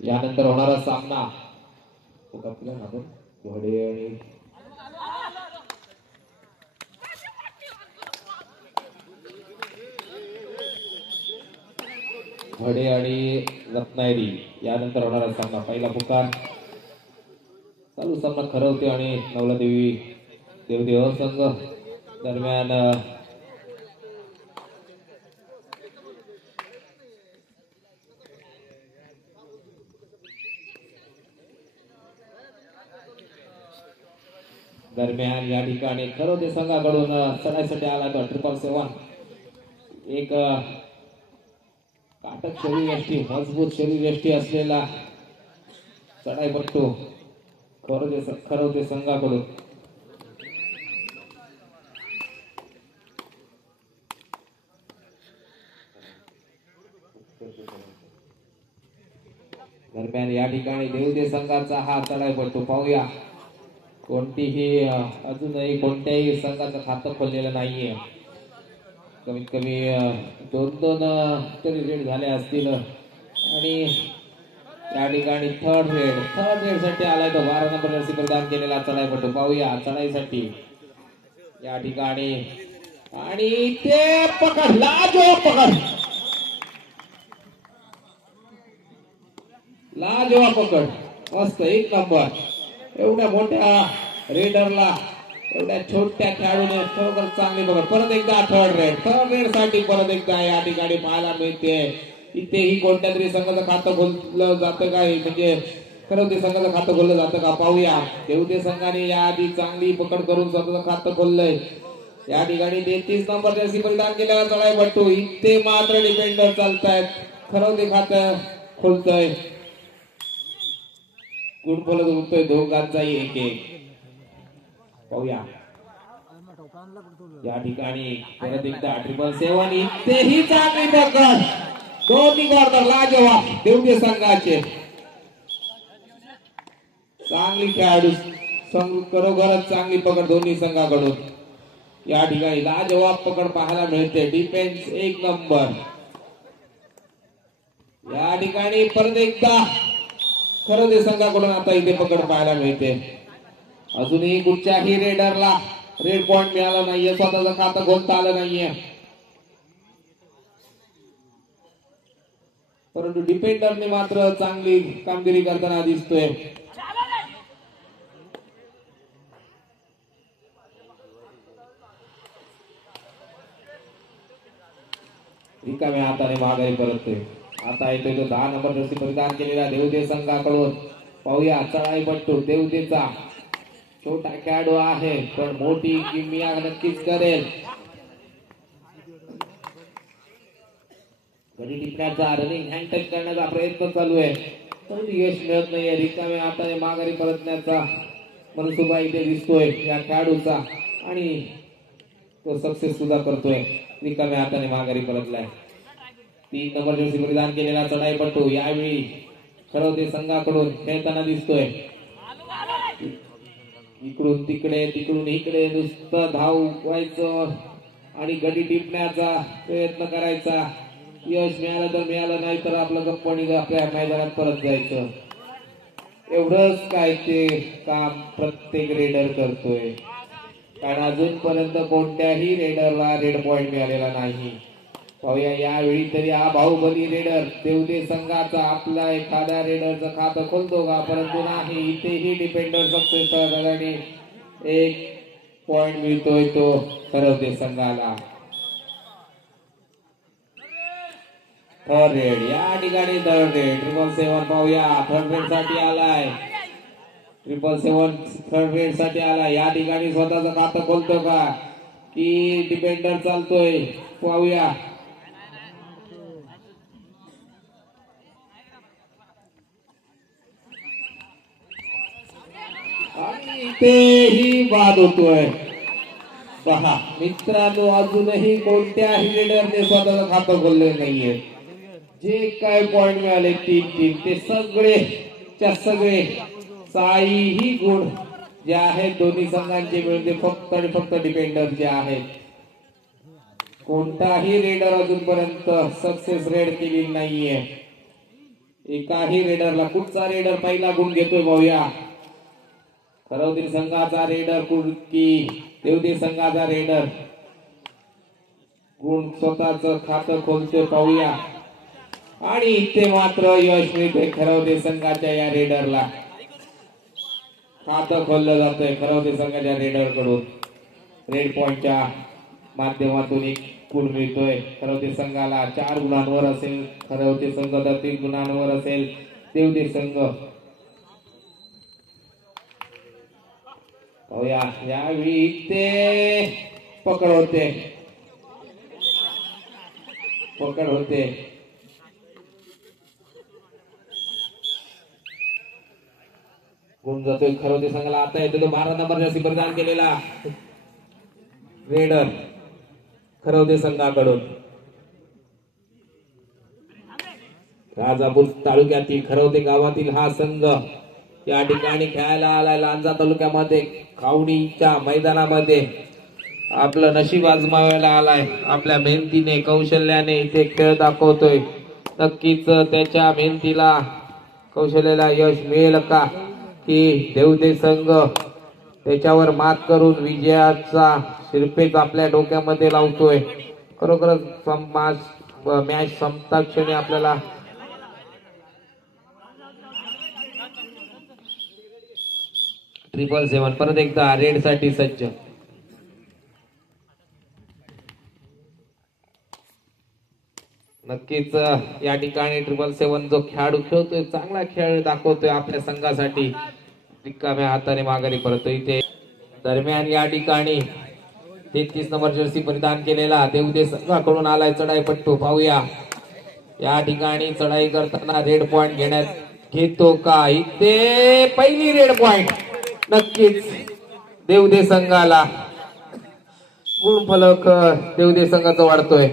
यानंतर होणारा सामना घोडे आणि घोडे आणि रत्नागिरी यानंतर होणारा सामना. पहिला पुकार चालू सामना खरवते आणि नवलादेवी देवदेव संघ दरम्यान या ठिकाणी खरवते संघाकडून चढाईसाठी आला तो 777. एक काटक शरीर यष्टी मजबूत शरीर यष्टी असलेला चढाईपट्टू खरवते संघाकडून. दरम्यान या ठिकाणी देवदे संघाचा हा चढाईपट्टू पाहूया. कोणतीही अजूनही कोणत्याही संघाचं खातं खोललेलं नाहीये. कमीत कमी 2 तरी रेड झाले असतील आणि या ठिकाणी थर्ड रेड साठी आलाय तो 12 नंबर जर्सी प्रदान केलेला चढाईपट्टू. पाहूया चढाईसाठी या ठिकाणी आणि ते पकड लाजवा पकड मस्त 1 नंबर. एवढ्या मोठ्या रेडरला एवढ्या छोट्या खेळाडूने खरोखर चांगली पकड. परत एकदा थर्ड रेड साठी परत एकदा या ठिकाणी पाहायला मिळते. इथेही कोणत्या तरी संघाचं खातं खोललं जातं का म्हणजे खरवते संघाचं खातं खोललं जातं का पाहूया. देवते संघाने याआधी चांगली पकड करून स्वतःचं खातं खोललंय. या ठिकाणी 33 नंबर जर्सी परिधान केलेला चढाईपट्टू. इथे मात्र डिफेंडर चालतायत. खरवते खातं खोलतय. गुड बोलत होतोय दोघांचाही 1-1. पाहूया या ठिकाणी परत एकदा 777. इथेही चांगली पकड. दोन्ही कॉर्नर लाजवाब देवते संघाचे. चांगली खेळाडू खरोखरच चांगली पकड दोन्ही संघाकडून. या ठिकाणी लाजवाब पकड पाहायला मिळते. Defence 1 number. या ठिकाणी परत एकदा खरवते संघाकडून आता इथे पकड पाहायला मिळते. अजूनही कुठच्याही रेडरला रेड पॉइंट मिळाला नाहीये. स्वतःचं खातं खोलता आलं नाहीये. परंतु डिफेंडरने मात्र चांगली कामगिरी करताना दिसतोय. रिकाम्या हाताने माघारी परततोय. आता येतोय तो 10 नंबर जर्सी परिधान केलेला देवदे संघाकडून. पाहूया चढाईपट्टू देवदेचा छोटा खेळाडू आहे पण मोठी किमया नक्कीच करेल. घडी टिपण्याचा रनिंग हँड टच करण्याचा प्रयत्न चालू आहे पण यश मिळत नाहीये. रिकाम्या हाताने माघारी परतण्याचा मनसुबा इथे दिसतोय या खेळाडूचा आणि तो सक्सेस सुद्धा करतोय. रिकाम्या हाताने माघारी परतलाय. 3 नंबर जर्सी परिधान केलेला चढाईपट्टू यावेळी खरवते संघाकडून खेळताना दिसतोय. इकडून तिकडे तिकडून इकडे नुसतं धाव व्हायचं आणि गडी टिपण्याचा प्रयत्न करायचा. यश मिळालं तर मिळालं नाही तर आपलं कंपनी आपल्या मैदानात परत जायचं. एवढंच काय ते काम प्रत्येक रेडर करतोय कारण अजूनपर्यंत कोणत्याही रेडरला रेड पॉइंट मिळालेला नाही. पाहूया यावेळी तरी हा बाहुबली रेडर देवदे संघाचा आपला एखाद्या रेडरचं खातं खोलतो का. परंतु नाही. इथेही डिफेंडर सक्सेस आणि 1 पॉइंट मिळतोय तो खरवते संघाला. थर्ड रेड या ठिकाणी थर्ड रेड 777. पाहूया थर्ड रेड साठी आलाय. 777 थर्ड रेड साठी आलाय. या ठिकाणी स्वतःचं खातं खोलतो का की डिफेंडर चालतोय पाहूया. आणि इथेही बाद होतोय. पहा मित्रांनो अजूनही कोणत्याही रेडरने स्वतःचं खातं खोलले नाहीये. जे काय पॉइंट मिळाले 3 ते सगळे साईही गुण जे आहेत दोन्ही संघांचे मिळून ते फक्त आणि फक्त डिफेंडर जे आहेत. कोणताही रेडर अजूनपर्यंत सक्सेस रेड केली नाहीये. एकाही रेडरला कुठचा रेडर पहिला गुण घेतोय पाहूया. खरवतील संघाचा रेडर की देवदेव संघाचा रेडर गुण स्वतःच खातं खोलतोय पाहूया. आणि इथे मात्र यश मिळते खरवते संघाच्या या रेडरला. खातं खोललं जातंय खरवते संघाच्या रेडर कडून. रेड पॉइंटच्या माध्यमातून एक गुण मिळतोय खरवते संघाला. 4 गुणांवर असेल खरवते संघ तर 3 गुणांवर असेल देवदेव संघ. यावेळी ते पकड होते गुण जातोय खरवते संघाला. आता येतो तो 12 नंबर जर्सी परिधान केलेला रेडर खरवते संघाकडून. राजापूर तालुक्यातील खरवते गावातील हा संघ या ठिकाणी खेळायला आलाय. लांजा तालुक्यामध्ये खावणीच्या मैदानामध्ये आपलं नशीब आजमावायला आलाय. आपल्या मेहनतीने कौशल्याने इथे खेळ दाखवतोय. नक्कीच त्याच्या मेहनतीला कौशल्याला यश मिळेल का की देवदेव संघ त्याच्यावर मात करून विजयाचा शिरपेच आपल्या डोक्यामध्ये लावतोय. खरोखरच मॅच संपता क्षणी आपल्याला ट्रिपल 7 परत एकदा रेड साठी सज्ज. नक्कीच या ठिकाणी 777 जो खेळाडू खेळतोय चांगला खेळ दाखवतोय आपल्या संघासाठी. रिकाम्या हाताने माघारी परतोय. इथे दरम्यान या ठिकाणी 33 नंबर जर्सी परिधान केलेला देवदेव संघाकडून आलाय चढाईपट्टू. पाहूया या ठिकाणी चढाई करताना रेड पॉइंट घेतो का. इथे पहिली रेड पॉइंट नक्कीच देवदेव संघाला. गुणफलक देवदेव संघाचा वाढतोय.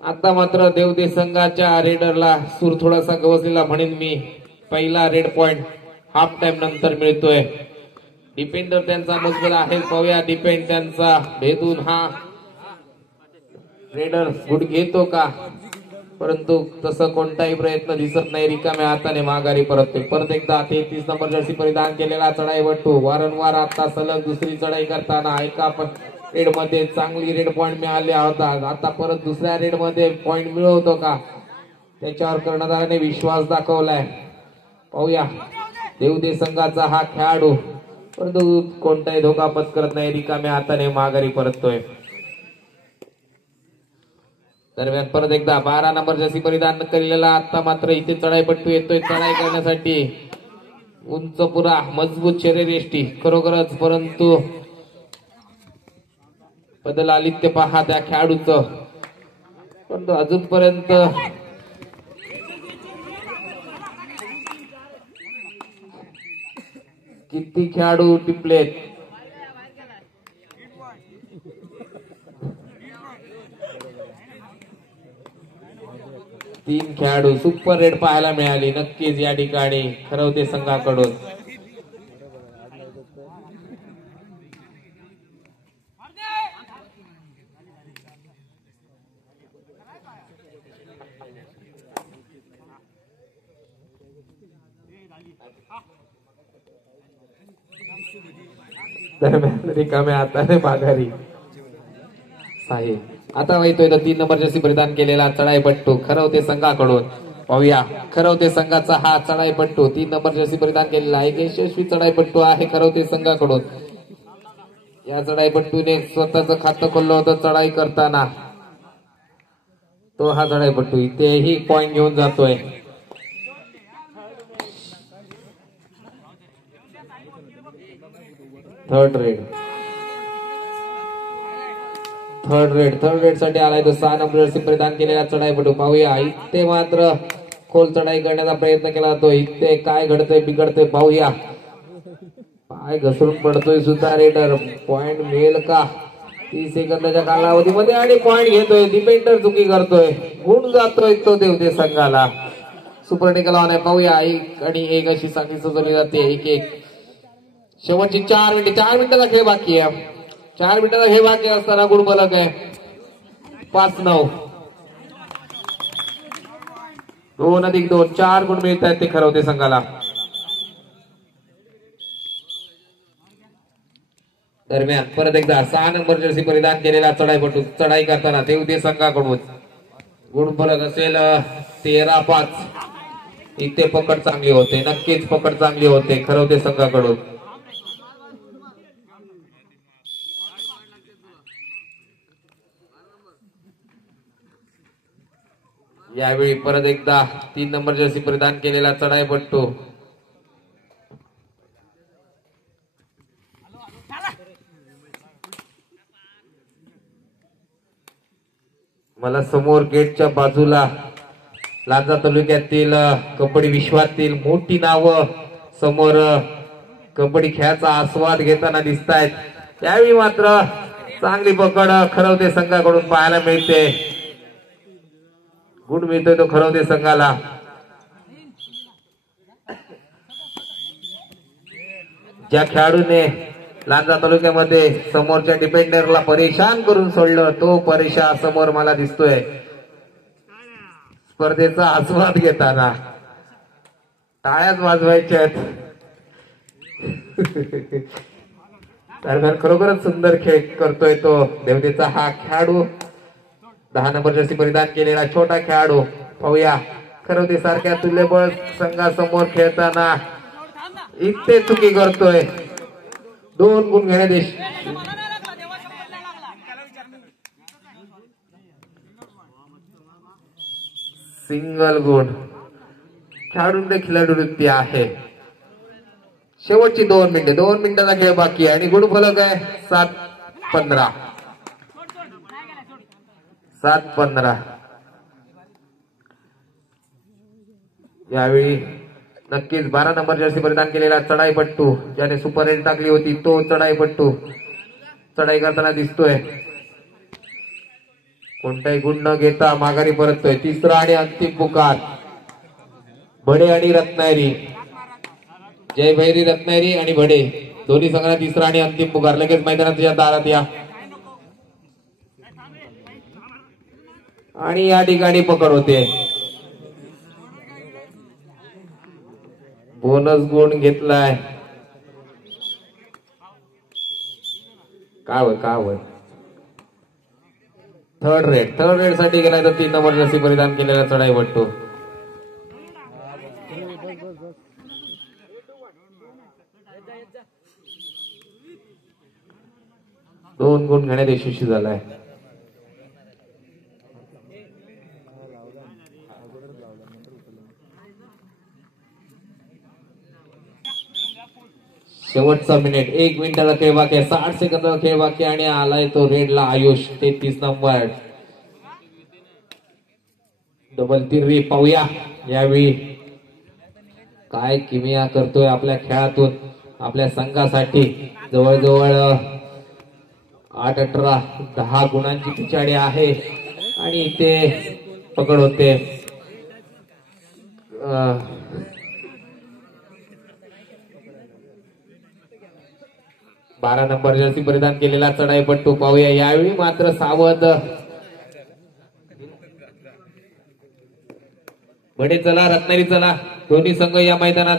आता मात्र देवदेव संघाच्या रेडरला सूर थोडासा गवसलेला म्हणेन मी. पहिला रेड पॉइंट हाफ टाइम नंतर मिळतोय. डिफेंडर त्यांचा मजबूत आहे. पाहूया डिफेंड त्यांचा भेदून हा रेडर गुड घेतो का. परंतु तसं कोणताही प्रयत्न दिसत नाही. रिकाम्या हाताने माघारी परतते. परत एकदा 33 नंबर जर्सी परिधान केलेला चढाईपट्टू वारंवार आता सलग दुसरी चढाई करताना एका रेड मध्ये चांगली रेड पॉइंट मिळाले होता. आता परत दुसऱ्या रेड मध्ये पॉइंट मिळवतो का त्याच्यावर कर्णधाराने विश्वास दाखवलाय. पाहूया देवदेव संघाचा हा खेळाडू परंतु कोणताही धोका पत्करत नाही. रिकाम्या हाताने माघारी परततोय. दरम्यान परत एकदा 12 नंबर जर्सी परिधान केलेला आता मात्र इथे चढाईपट्टू येतोय चढाई करण्यासाठी. उंच पुरा मजबूत शरीरयष्टी खरोखरच. परंतु बदल आलित्य पहा त्या खेळाडूचं. परंतु अजूनपर्यंत किती खेळाडू टिपलेत. तीन खेळाडू सुपर रेड पाहायला मिळाली नक्कीच या ठिकाणी खरवते संघाकडून. दरम्यान रिकाम्या हाताने माघारी साहेब. आता येतोय 3 नंबर जर्सी परिधान केलेला चढाईपट्टू खरवते संघाकडून. पाहूया खरवते संघाचा हा चढाईपट्टू 3 नंबर जर्सी परिधान केलेला एक यशस्वी चढाईपट्टू आहे खरवते संघाकडून. या चढाईपट्टूने स्वतःच खातं खोललं होतं चढाई करताना. तो हा चढाईपट्टू इथेही पॉइंट घेऊन जातोय. थर्ड रेड साठी आलाय तो 6 नंबर जर्सी परिधान केलेला चढाईपट्टू. पाहूया इथे मात्र खोल चढाई करण्याचा प्रयत्न केला जातो. इथे काय घडतंय बिघडतंय पाहूया. पाय घसरून पडतोय सुद्धा रेडर. पॉइंट मिळेल का 30 सेकंदाच्या कालावधीमध्ये आणि पॉइंट घेतोय. डिफेंडर चुकी करतोय. गुण जातोय तो देवदेव संघाला. सुपर टेकल ऑन आहे. पाहूया 1 आणि 1 अशी सांगली सजवली जाते. 1-1 शेवटची 4 मिनिटाचा खेळ बाकी आहे. 4 मिनिटाचा खेळ बाकी असताना गुणफलक आहे 5-9. 2+2 4 गुण मिळत आहेत ते खरवते संघाला. दरम्यान परत एकदा 6 नंबर जर्सी परिधान केलेला चढाईपटू चढाई करताना देवते संघाकडून गुण फलक असेल 13-5. इथे पकड चांगली होते, नक्कीच पकड चांगली होते खरवते संघाकडून. यावेळी परत एकदा 3 नंबर जर्सी परिधान केलेला चढाईपट्टू मला समोर गेटच्या बाजूला लांजा तालुक्यातील कबड्डी विश्वातील मोठी नावं समोर कबड्डी खेळाचा आस्वाद घेताना दिसत आहेत. त्यावेळी मात्र चांगली पकड खरवते संघाकडून पाहायला मिळते. गुण मिळतोय तो खरवते संघाला. ज्या खेळाडूने लांजा तालुक्यामध्ये समोरच्या डिफेंडरला परेशान करून सोडलं तो परेशान समोर मला दिसतोय स्पर्धेचा आस्वाद घेताना. टाळ्याच वाजवायच्यात. दरम्यान खरोखरच सुंदर खेळ करतोय तो देवतेचा हा खेळाडू. 10 नंबर जर्सी परिधान केलेला छोटा खेळाडू. पाहूया खरवते सारख्या तुल्यबळ संघासमोर खेळताना इथे चुकी करतोय. 2 गुण घेण्यादेश. सिंगल गुण खेळाडूंकडे खिलाडूवृत्ती आहे. शेवटची 2 मिनिटे 2 मिनिटाचा खेळ बाकी आहे आणि गुण फलक आहे 7-15. 7-15. यावेळी नक्कीच 12 नंबर जर्सी परिधान केलेला चढाईपट्टू ज्याने सुपर रेड टाकली होती तो चढाईपट्टू चढाई करताना दिसतोय. कोणताही गुण न घेता माघारी परततोय. तिसरा आणि अंतिम पुकार भडे आणि रत्नागिरी. जय भैरी रत्नागिरी आणि भडे दोन्ही संघांना तिसरा आणि अंतिम पुकार. लगेच मैदानाच्या दारात या आणि या ठिकाणी पकड होते. बोनस गुण घेतलाय. काय काय थर्ड रेड साठी गेलाय तर 3 नंबर जर्सी परिधान केलेला चढाईपट्टू. दोन गुण घेण्यात यशस्वी झालाय. शेवटचा मिनिट 1 मिनिटाचा खेळ बाकी आहे. 60 सेकंदाचा खेळ बाकी आणि आलाय तो रेडला आयुष 33 नंबर. डबल तिर्री. पाहूया यावेळी काय किमिया करतोय आपल्या खेळातून आपल्या संघासाठी. जवळजवळ 8-18-10 गुणांची पिछाडी आहे आणि इथे पकड होते. 12 नंबर जर्सी परिधान केलेला चढाईपट्टू. पाहूया यावेळी मात्र सावध. भडे चला रत्नागिरी चला दोन्ही संघ या मैदानात.